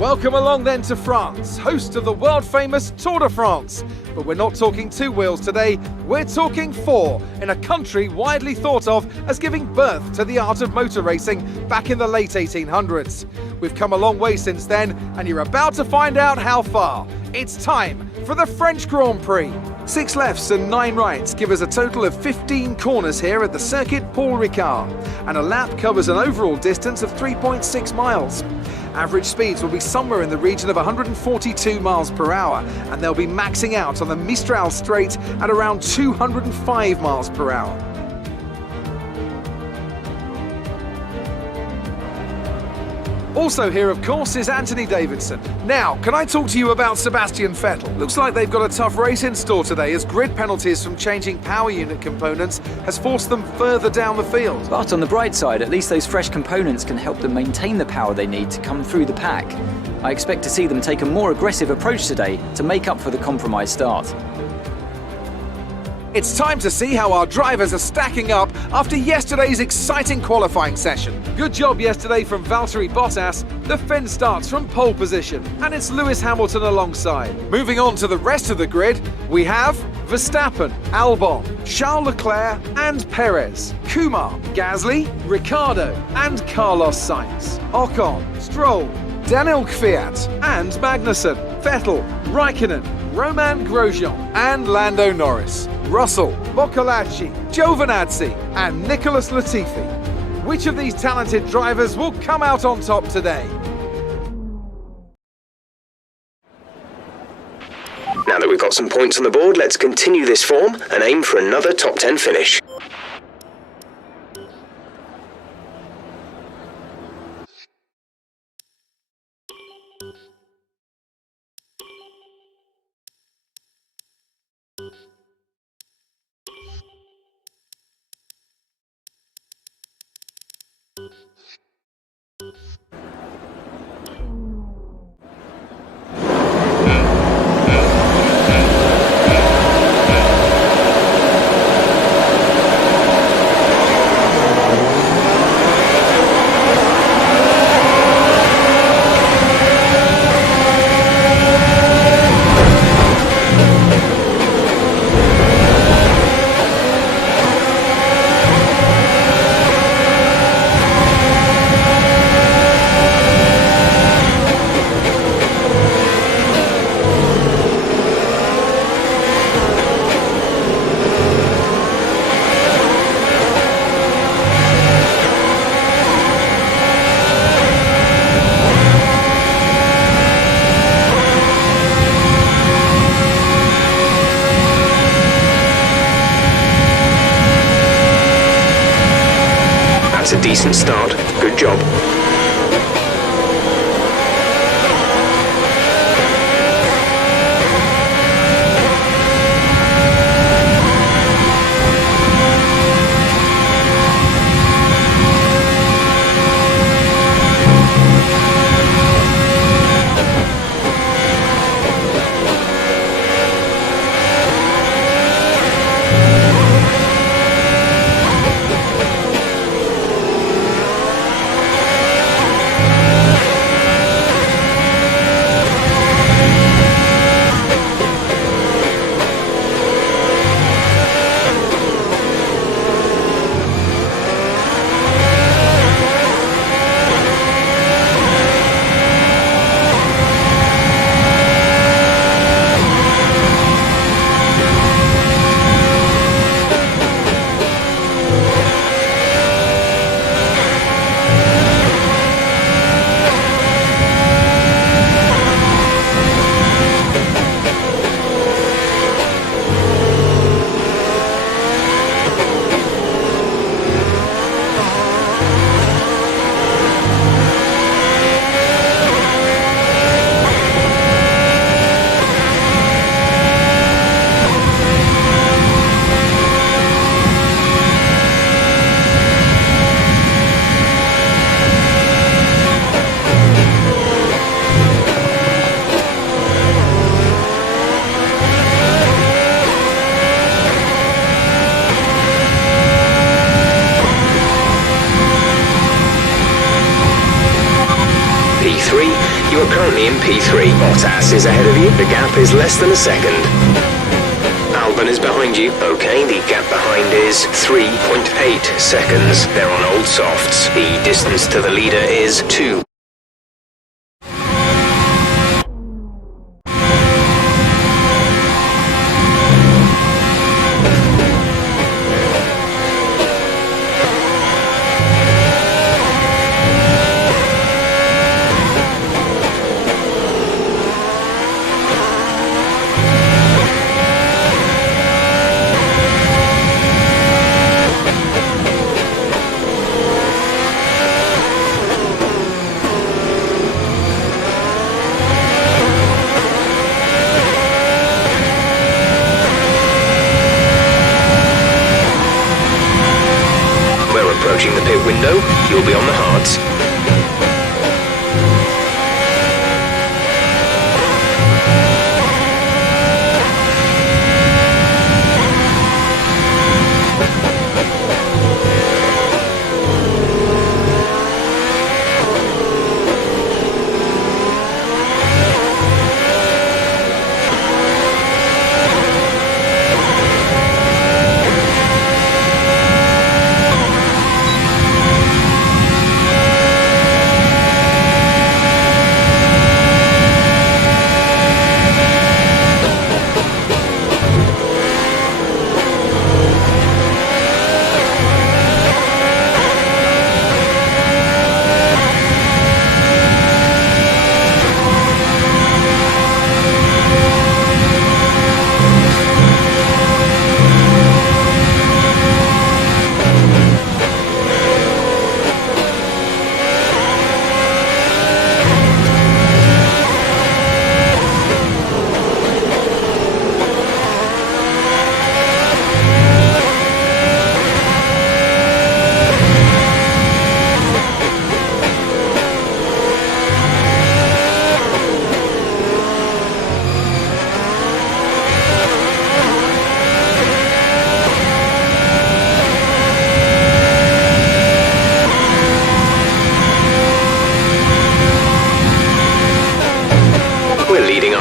Welcome along then to France, host of the world-famous Tour de France. But we're not talking two wheels today, we're talking four, in a country widely thought of as giving birth to the art of motor racing back in the late 1800s. We've come a long way since then, and you're about to find out how far. It's time for the French Grand Prix. 6 lefts and 9 rights give us a total of 15 corners here at the Circuit Paul Ricard, and a lap covers an overall distance of 3.6 miles. Average speeds will be somewhere in the region of 142 miles per hour, and they'll be maxing out on the Mistral Straight at around 205 miles per hour. Also here, of course, is Anthony Davidson. Now, can I talk to you about Sebastian Vettel? Looks like they've got a tough race in store today, as grid penalties from changing power unit components has forced them further down the field. But on the bright side, at least those fresh components can help them maintain the power they need to come through the pack. I expect to see them take a more aggressive approach today to make up for the compromised start. It's time to see how our drivers are stacking up after yesterday's exciting qualifying session. Good job yesterday from Valtteri Bottas. The Finn starts from pole position, and it's Lewis Hamilton alongside. Moving on to the rest of the grid, we have Verstappen, Albon, Charles Leclerc and Perez, Kumar, Gasly, Ricciardo and Carlos Sainz, Ocon, Stroll, Daniel Kvyat and Magnussen, Vettel, Raikkonen, Romain Grosjean and Lando Norris, Russell, Boccolacci, Giovinazzi and Nicholas Latifi. Which of these talented drivers will come out on top today? Now that we've got some points on the board, let's continue this form and aim for another top 10 finish. That's a decent start. Good job. P3. You are currently in P3. Bottas is ahead of you. The gap is less than a second. Albon is behind you. Okay, the gap behind is 3.8 seconds. They're on old softs. The distance to the leader is 2. Approaching the pit window, you'll be on the hards.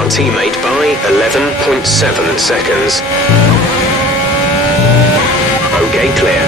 Teammate by 11.7 seconds. Okay, clear.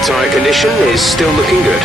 Tyre condition is still looking good.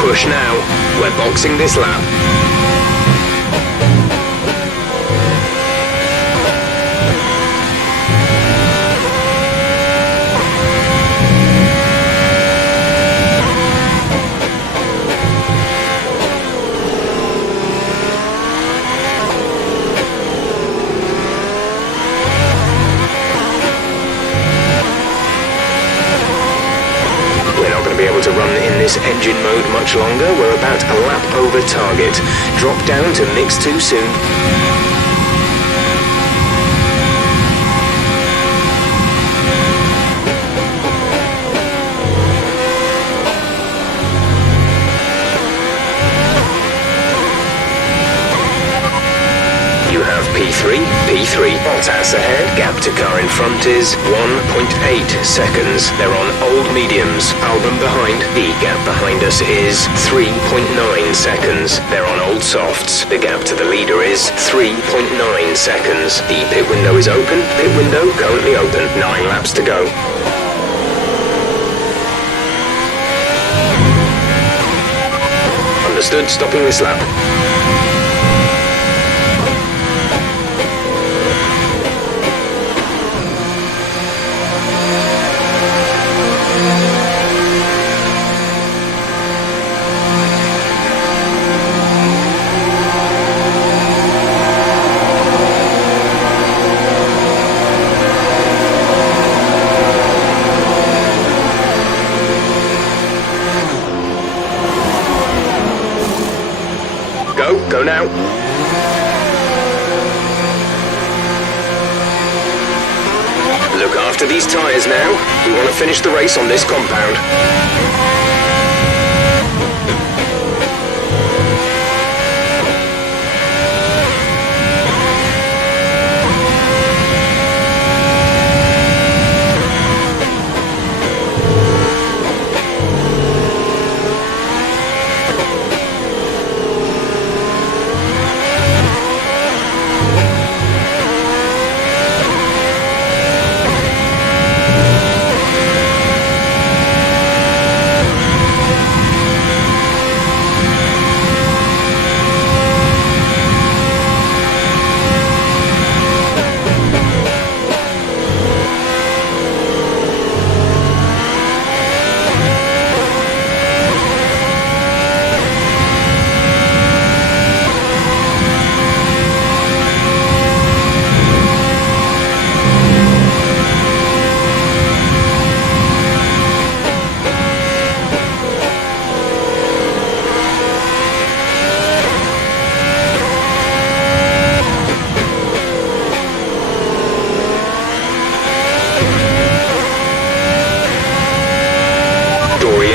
Push now. We're boxing this lap. Be able to run in this engine mode much longer. We're about a lap over target. Drop down to mix too soon. You have P3, P2, P3. Bottas ahead. Gap to car in front is 1.8 seconds. They're on old mediums. Albon behind. The gap behind us is 3.9 seconds. They're on old softs. The gap to the leader is 3.9 seconds. The pit window is open. Pit window currently open. 9 laps to go. Understood. Stopping this lap. Go now. Look after these tyres now. We want to finish the race on this compound.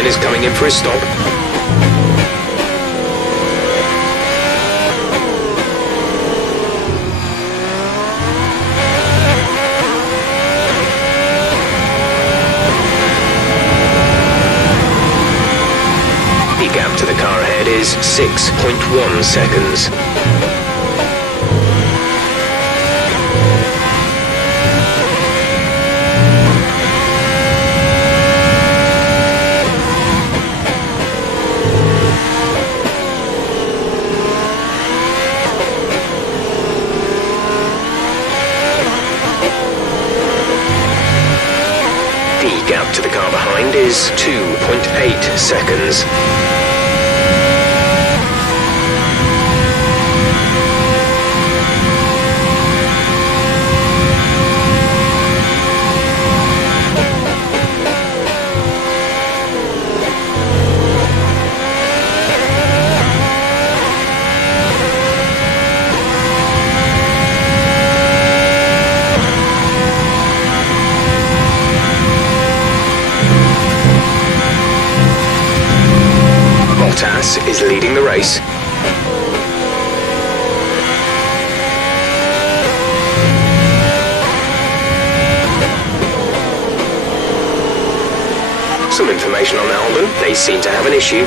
Is coming in for a stop. The gap to the car ahead is 6.1 seconds. The gap to the car behind is 2.8 seconds. Bottas is leading the race. Some information on Albon. They seem to have an issue.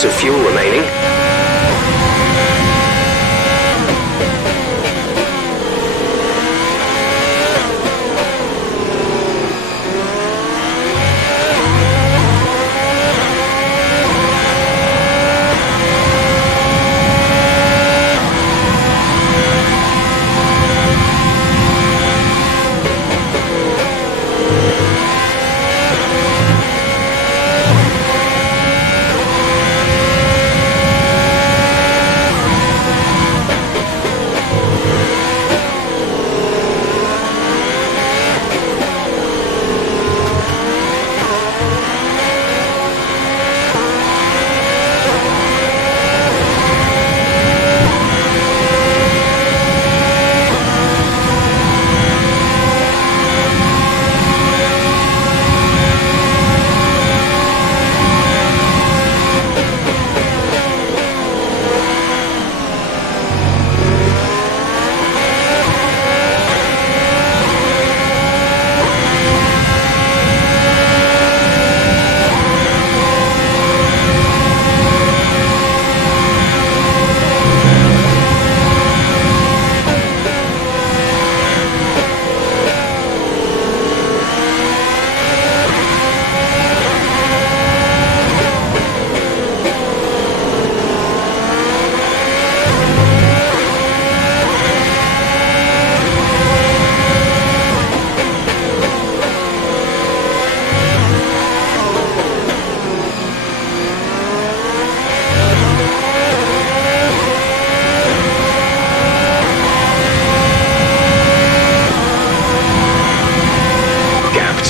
laps of fuel remaining.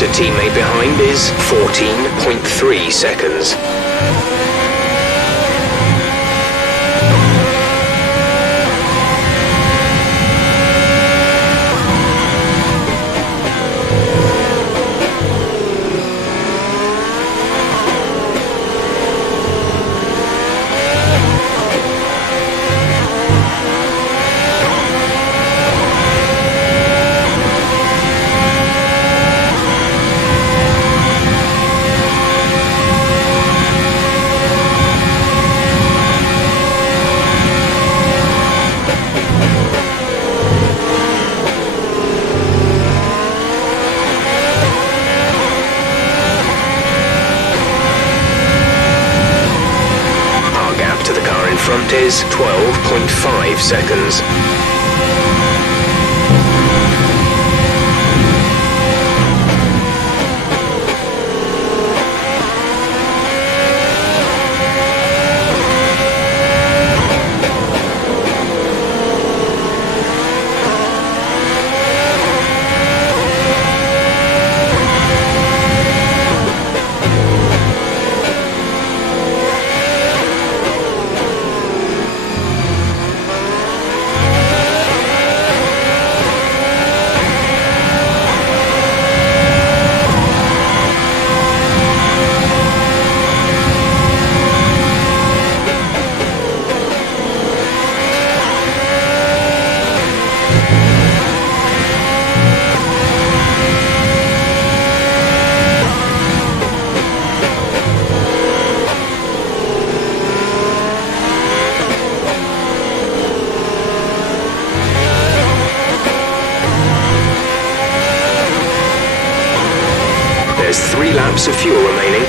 To teammate behind is 14.3 seconds. Front is 12.5 seconds. There's 3 laps of fuel remaining.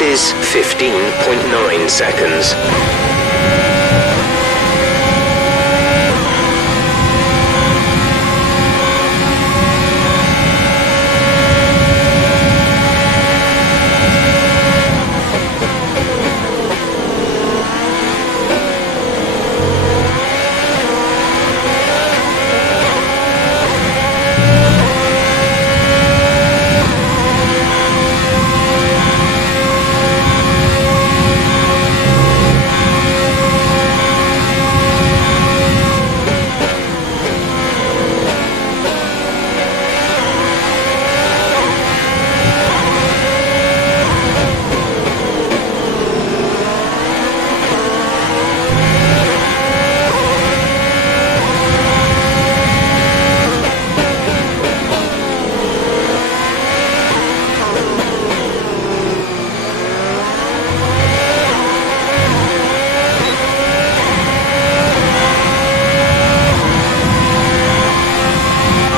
ahead is 15.9 seconds.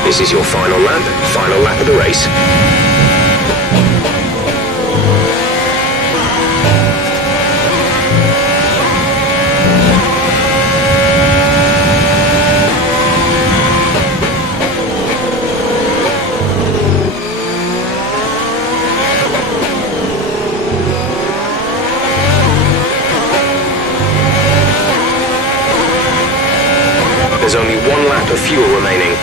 This is your final lap of the race. There's only one lap of fuel remaining.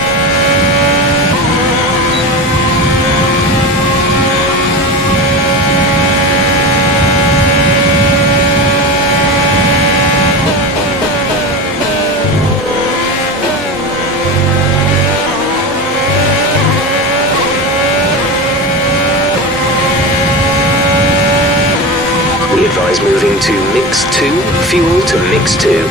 We advise moving to mix 2, fuel to mix 2.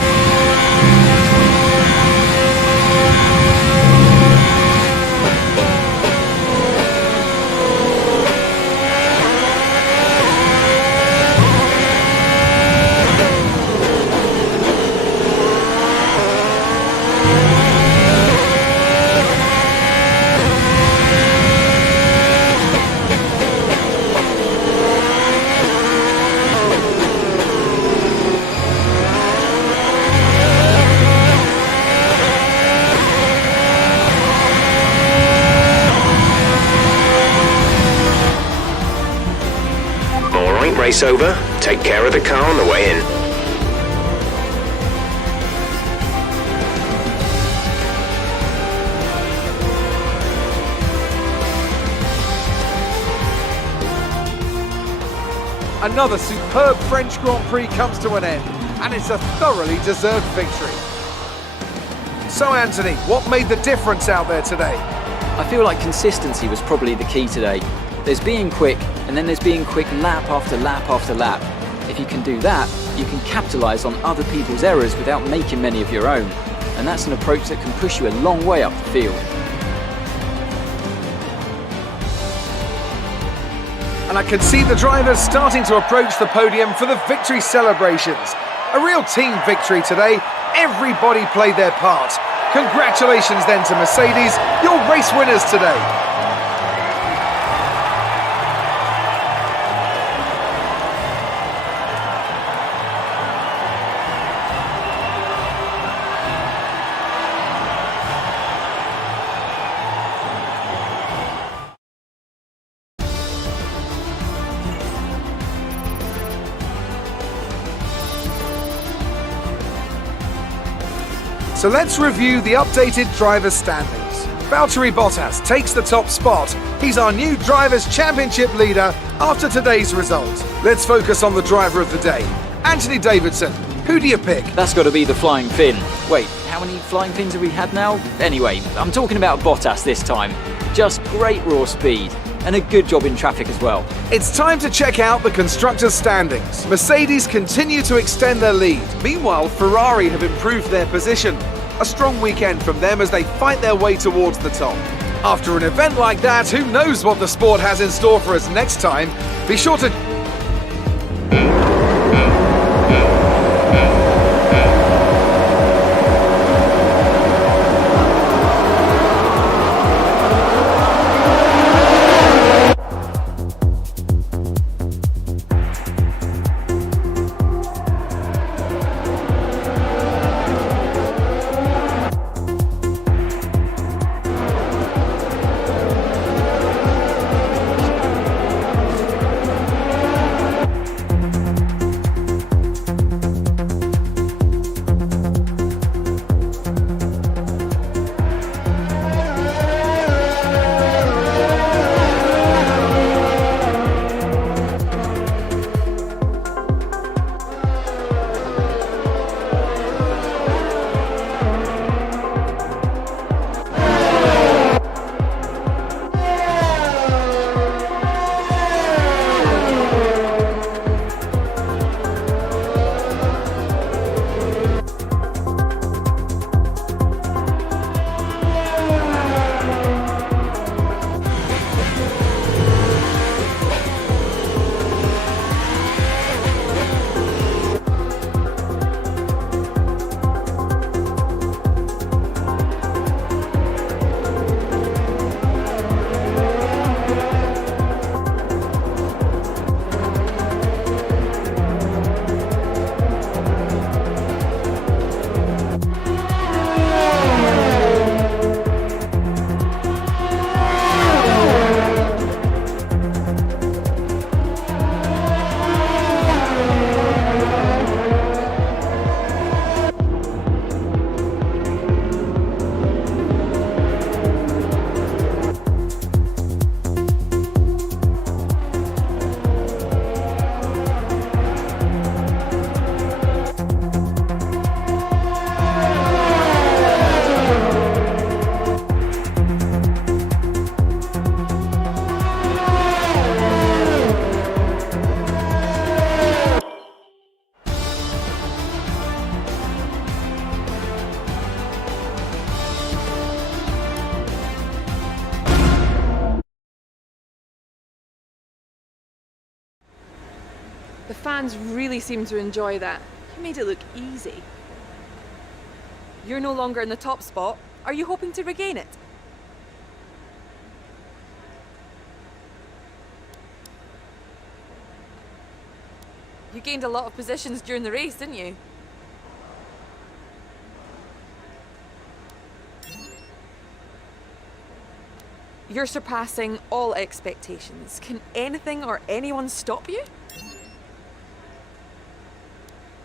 Race over. Take care of the car on the way in. Another superb French Grand Prix comes to an end, and it's a thoroughly deserved victory. So Anthony, what made the difference out there today? I feel like consistency was probably the key today. There's being quick, and then there's being quick lap after lap after lap. If you can do that, you can capitalise on other people's errors without making many of your own. And that's an approach that can push you a long way up the field. And I can see the drivers starting to approach the podium for the victory celebrations. A real team victory today. Everybody played their part. Congratulations then to Mercedes, your race winners today. So let's review the updated drivers' standings. Valtteri Bottas takes the top spot. He's our new Drivers' Championship leader after today's result. Let's focus on the driver of the day. Anthony Davidson, who do you pick? That's got to be the Flying Finn. Wait, how many Flying Fins have we had now? Anyway, I'm talking about Bottas this time. Just great raw speed. And a good job in traffic as well. It's time to check out the constructors' standings. Mercedes continue to extend their lead. Meanwhile, Ferrari have improved their position. A strong weekend from them as they fight their way towards the top. After an event like that, who knows what the sport has in store for us next time? Be sure to... The fans really seem to enjoy that. You made it look easy. You're no longer in the top spot. Are you hoping to regain it? You gained a lot of positions during the race, didn't you? You're surpassing all expectations. Can anything or anyone stop you?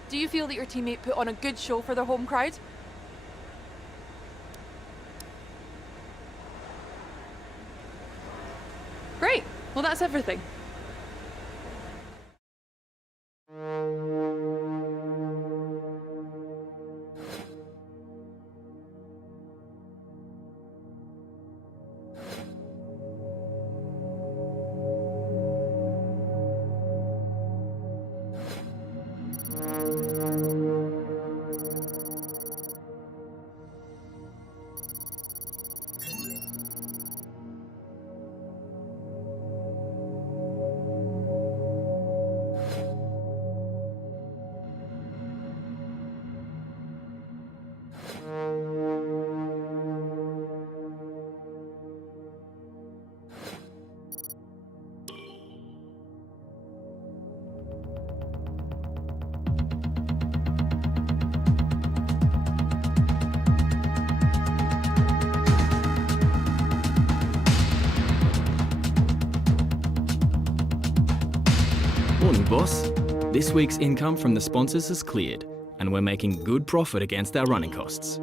Do you feel that your teammate put on a good show for their home crowd? Great. Well, that's everything. Morning, boss. This week's income from the sponsors has cleared, and we're making good profit against our running costs.